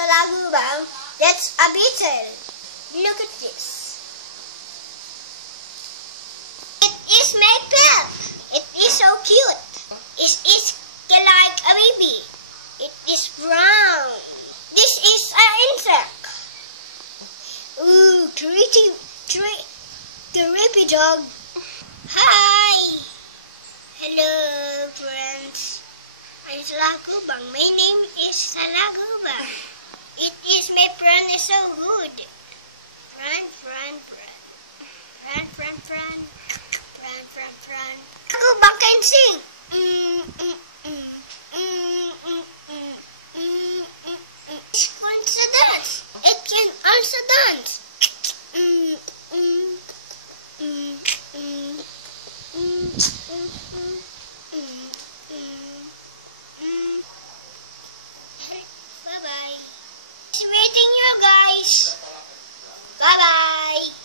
salagubang. That's a beetle. Look at this. It is my pet. It is so cute. It is like a baby. It is brown. This is an insect. Ooh, creepy dog. Hi. Hello, friends. I'm Salagubang. My name is Salagubang. It is my friend is so good. Friend. Salagubang can sing. It can also dance. It can also dance. Bye-bye. It's waiting you guys. Bye-bye.